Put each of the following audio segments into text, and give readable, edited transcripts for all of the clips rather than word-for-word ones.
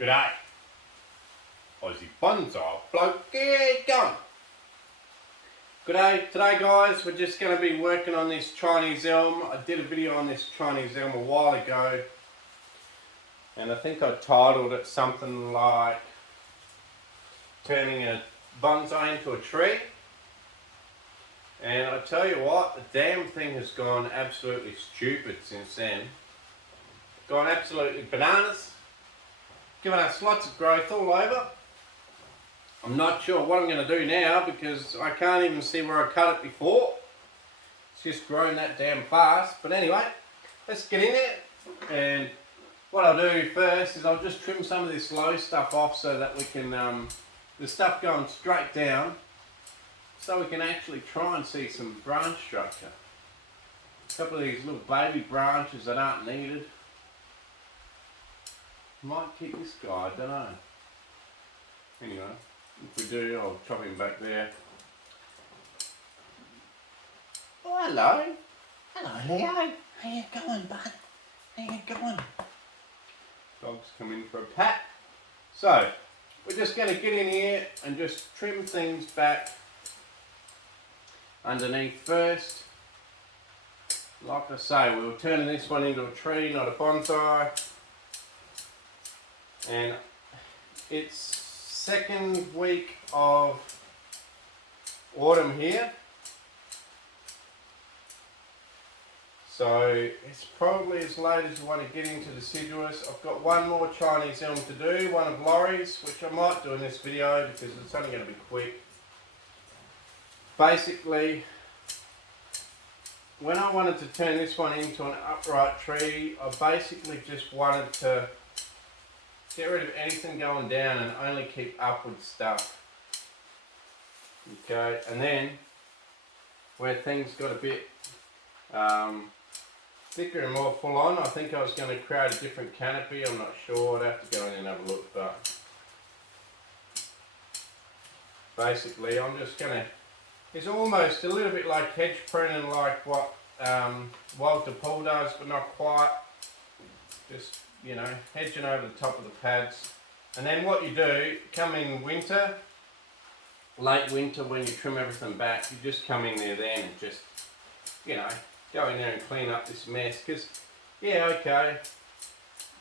G'day, Aussie Bonsai Bloke, get going. G'day, today guys, we're just going to be working on this Chinese elm. I did a video on this Chinese elm a while ago, and I think I titled it something like turning a bonsai into a tree. And I tell you what, the damn thing has gone absolutely stupid since then. Gone absolutely bananas, giving us lots of growth all over. I'm not sure what I'm going to do now because I can't even see where I cut it before. It's just grown that damn fast. But anyway, let's get in there. And what I'll do first is I'll just trim some of this low stuff off so that we can, the stuff going straight down, so we can actually try and see some branch structure. A couple of these little baby branches that aren't needed. Might keep this guy, I don't know. Anyway, if we do, I'll chop him back there. Oh, hello. Hello, Leo. How you going, bud? How you going? Dog's come in for a pat. So, we're just going to get in here and just trim things back underneath first. Like I say, we were turning this one into a tree, not a bonsai. And it's second week of autumn here, so it's probably as late as you want to get into deciduous. I've got one more Chinese elm to do, one of Lawrie's, which I might do in this video because it's only going to be quick. Basically, when I wanted to turn this one into an upright tree, I basically just wanted to get rid of anything going down and only keep upward stuff. Okay, and then where things got a bit thicker and more full on, I think I was going to create a different canopy. I'm not sure, I'd have to go in and have a look, but basically I'm just going to, it's almost a little bit like hedge pruning, like what Walter Paul does, but not quite. Just, you know, hedging over the top of the pads. And then what you do, come in winter, late winter, when you trim everything back, you just come in there then and just, you know, go in there and clean up this mess. Because, yeah, okay,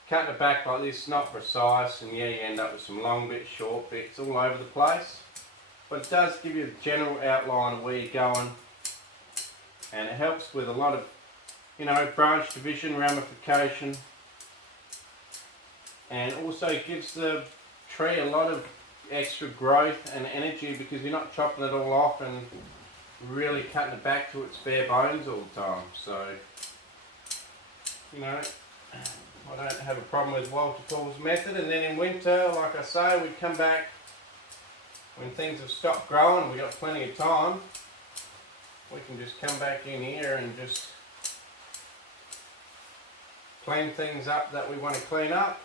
cutting it back like this, not precise, and yeah, you end up with some long bits, short bits, all over the place. But it does give you the general outline of where you're going, and it helps with a lot of, you know, branch division, ramification. And also gives the tree a lot of extra growth and energy because you're not chopping it all off and really cutting it back to its bare bones all the time. So, you know, I don't have a problem with Walter Paul's method. And then in winter, like I say, we come back when things have stopped growing, we've got plenty of time. We can just come back in here and just clean things up that we want to clean up.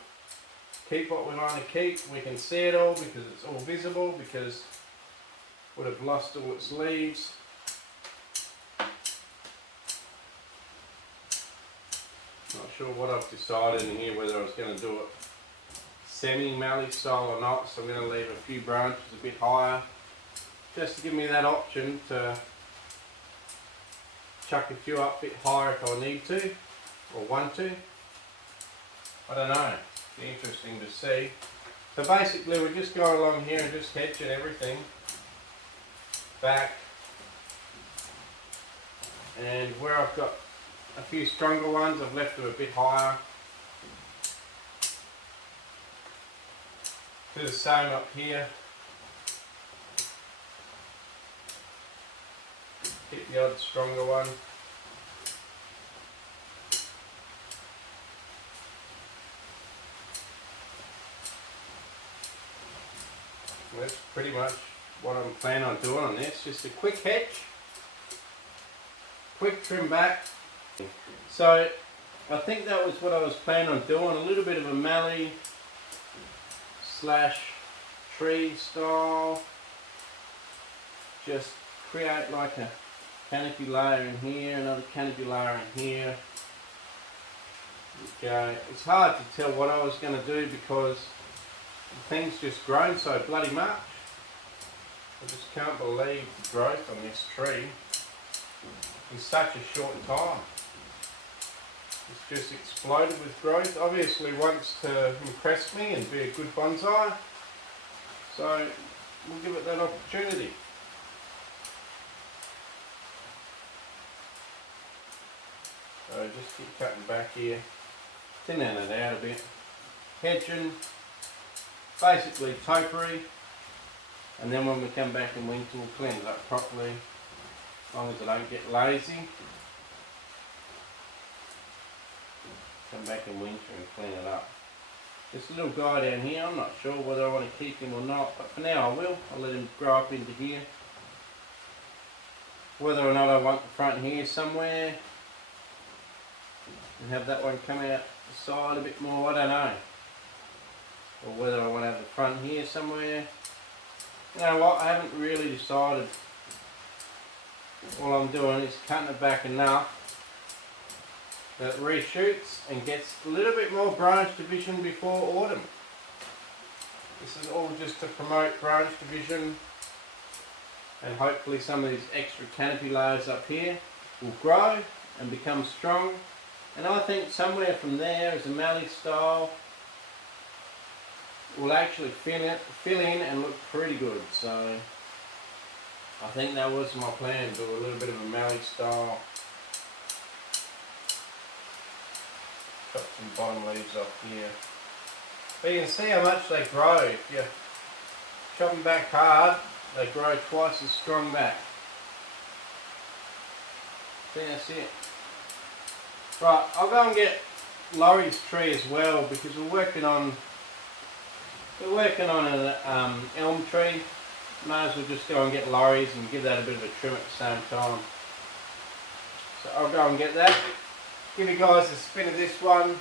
Keep what we want to keep. We can see it all because it's all visible, because it would have lost all its leaves. Not sure what I've decided in here, whether I was going to do it semi-mallee style or not, so I'm going to leave a few branches a bit higher just to give me that option to chuck a few up a bit higher if I need to or want to. I don't know. Be interesting to see. So basically we're just going along here and just hedging everything back, and where I've got a few stronger ones I've left them a bit higher. Do the same up here. Keep the odd stronger one. That's pretty much what I'm planning on doing on this. Just a quick hedge, quick trim back. So I think that was what I was planning on doing, a little bit of a mallee slash tree style. Just create like a canopy layer in here, another canopy layer in here. Okay, it's hard to tell what I was going to do because The thing's just grown so bloody much. I just can't believe the growth on this tree in such a short time. It's just exploded with growth. Obviously wants to impress me and be a good bonsai. So we'll give it that opportunity. So just keep cutting back here, thinning it out a bit, hedging, basically topiary, and then when we come back in winter we'll clean it up properly, as long as I don't get lazy. Come back in winter and clean it up. This little guy down here, I'm not sure whether I want to keep him or not, but for now I will. I'll let him grow up into here. Whether or not I want the front here somewhere and have that one come out the side a bit more, I don't know. Or whether I want to have the front here somewhere. You know what, I haven't really decided. All I'm doing is cutting it back enough that it reshoots and gets a little bit more branch division before autumn. This is all just to promote branch division, and hopefully some of these extra canopy layers up here will grow and become strong. And I think somewhere from there, as a mallee style, will actually fill in and look pretty good. So I think that was my plan, do a little bit of a mallee style. Cut some bottom leaves off here. But you can see how much they grow. If you chop them back hard, they grow twice as strong back. I think that's it. Right, I'll go and get Lawrie's tree as well, because we're working on an elm tree. Might as well just go and get Lawrie's and give that a bit of a trim at the same time. So I'll go and get that. Give you guys a spin of this one,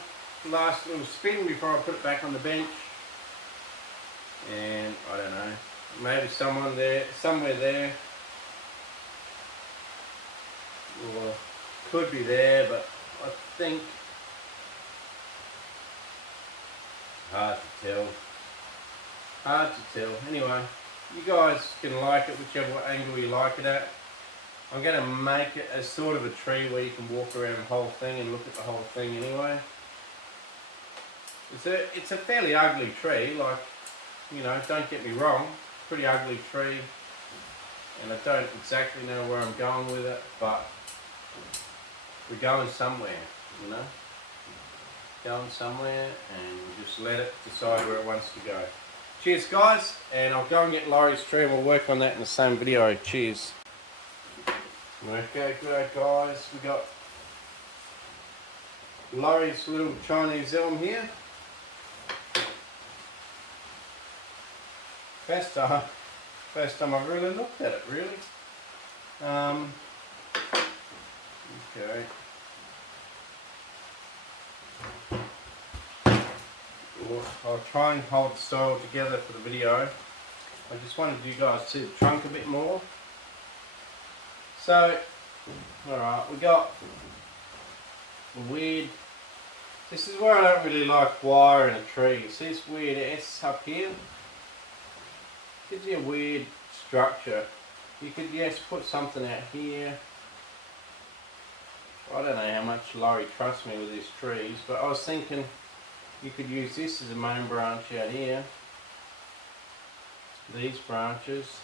last little spin before I put it back on the bench. And I don't know, maybe somewhere there, or could be there, but I think hard to tell. Anyway, you guys can like it whichever angle you like it at. I'm going to make it as sort of a tree where you can walk around the whole thing and look at the whole thing anyway. It's a fairly ugly tree, like, you know, don't get me wrong, pretty ugly tree, and I don't exactly know where I'm going with it, but we're going somewhere, you know, going somewhere, and we'll just let it decide where it wants to go. Cheers guys, and I'll go and get Laurie's tree and we'll work on that in the same video. Cheers. Okay, good guys, we got Laurie's little Chinese elm here. First time I've really looked at it, really. Okay. I'll try and hold the soil together for the video. I just wanted you guys to see the trunk a bit more. So, alright, we got the weird, this is where I don't really like wire in a tree. See this weird S up here? Gives you a weird structure. You could, yes, put something out here. I don't know how much Lawrie trusts me with these trees, but I was thinking you could use this as a main branch out here. These branches.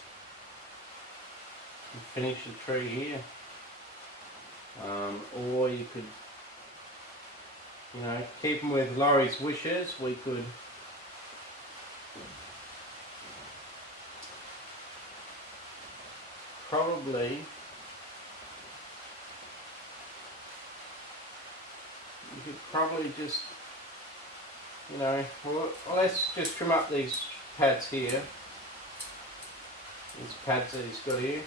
And finish the tree here. Or you could, you know, keeping with Laurie's wishes, we could probably just, you know, well, let's just trim up these pads here. These pads that he's got here.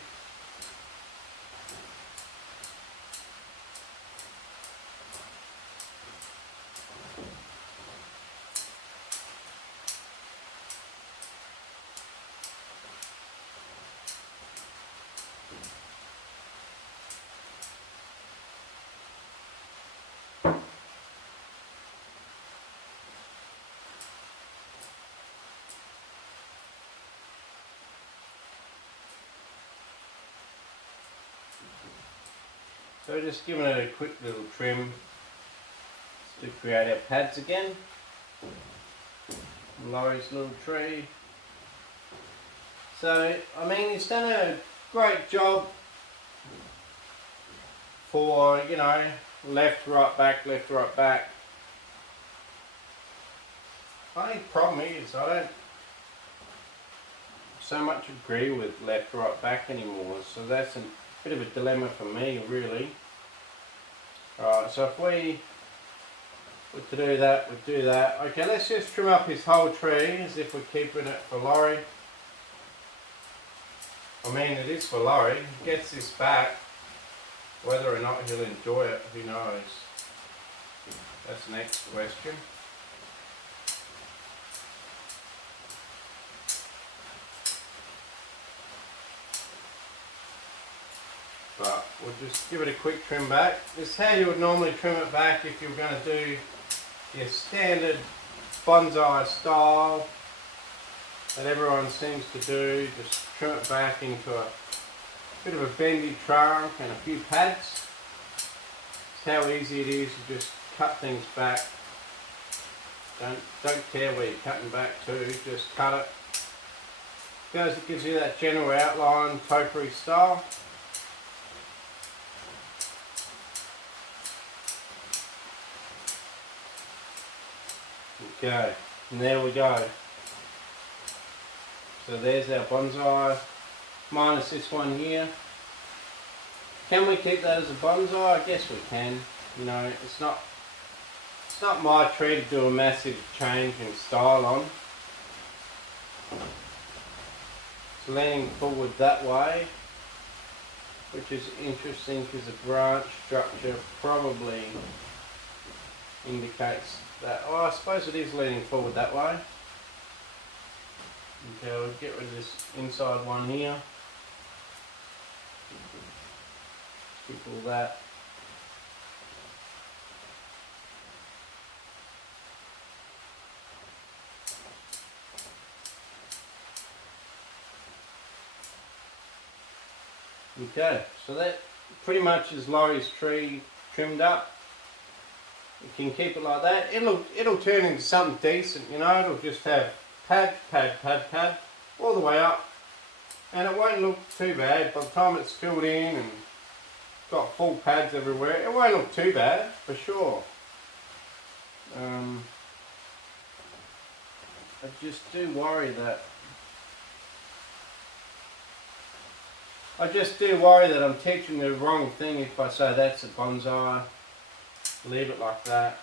So just giving it a quick little trim to create our pads again. Lawrie's little tree. So, I mean, he's done a great job for, you know, left, right, back, left, right, back. I think the problem is I don't so much agree with left, right, back anymore. So that's a bit of a dilemma for me, really. Alright, so if we were to do that, we'd do that. Okay, let's just trim up his whole tree as if we're keeping it for Lawrie. I mean, it is for Lawrie. He gets this back. Whether or not he'll enjoy it, who knows? That's the next question. But we'll just give it a quick trim back. This is how you would normally trim it back if you were going to do your standard bonsai style that everyone seems to do. Just trim it back into a bit of a bendy trunk and a few pads. It's how easy it is to just cut things back. Don't care where you're cutting back to, just cut it. Because it gives you that general outline, topiary style. Okay, and there we go. So there's our bonsai, minus this one here. Can we keep that as a bonsai? I guess we can. You know, it's not my tree to do a massive change in style on. It's leaning forward that way, which is interesting because the branch structure probably indicates that. Oh, I suppose it is leaning forward that way. Okay, we'll get rid of this inside one here. Keep all that. Okay, so that pretty much is Lawrie's tree trimmed up. You can keep it like that. It'll turn into something decent, you know. It'll just have pad, pad, pad, pad all the way up, and it won't look too bad by the time it's filled in and got full pads everywhere. It won't look too bad for sure. I just do worry that I'm teaching the wrong thing if I say that's a bonsai. Leave it like that.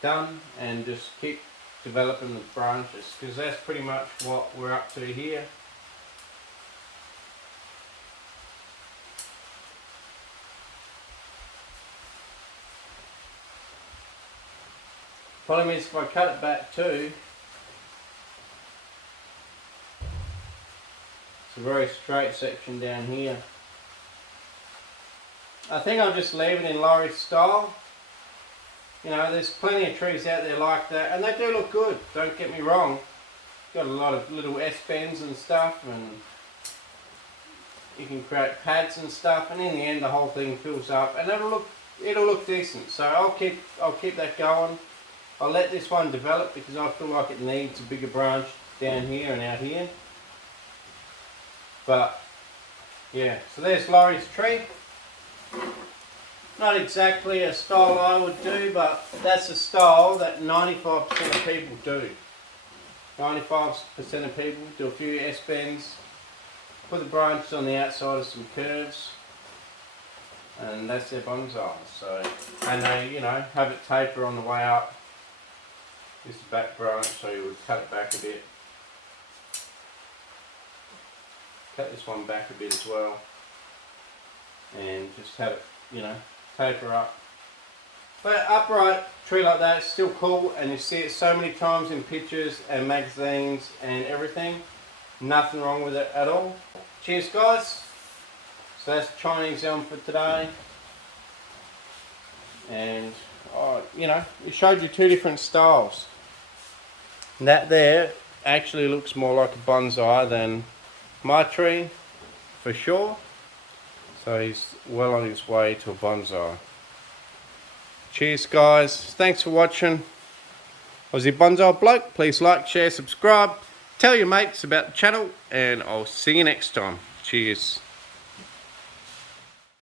Done, and just keep developing the branches, because that's pretty much what we're up to here. Problem is, if I cut it back too, it's a very straight section down here. I think I'll just leave it in Lawrie's style. You know, there's plenty of trees out there like that, and they do look good, don't get me wrong. Got a lot of little S-bends and stuff, and you can create pads and stuff, and in the end the whole thing fills up, and it'll look decent. So I'll keep that going. I'll let this one develop because I feel like it needs a bigger branch down here and out here. But yeah, so there's Lawrie's tree. Not exactly a style I would do, but that's a style that 95% of people do. 95% of people do a few S-bends, put the branches on the outside of some curves, and that's their bonsai. So, and they, you know, have it taper on the way up. This is the back branch, so you would cut it back a bit. Cut this one back a bit as well, and just have it, you know, taper up. But upright tree like that is still cool, and you see it so many times in pictures and magazines and everything. Nothing wrong with it at all. Cheers, guys. So that's Chinese elm for today, and you know, it showed you two different styles. And that there actually looks more like a bonsai than my tree, for sure. So he's well on his way to a bonsai. Cheers guys, thanks for watching. Aussie Bonsai Bloke, please like, share, subscribe, tell your mates about the channel, and I'll see you next time. Cheers.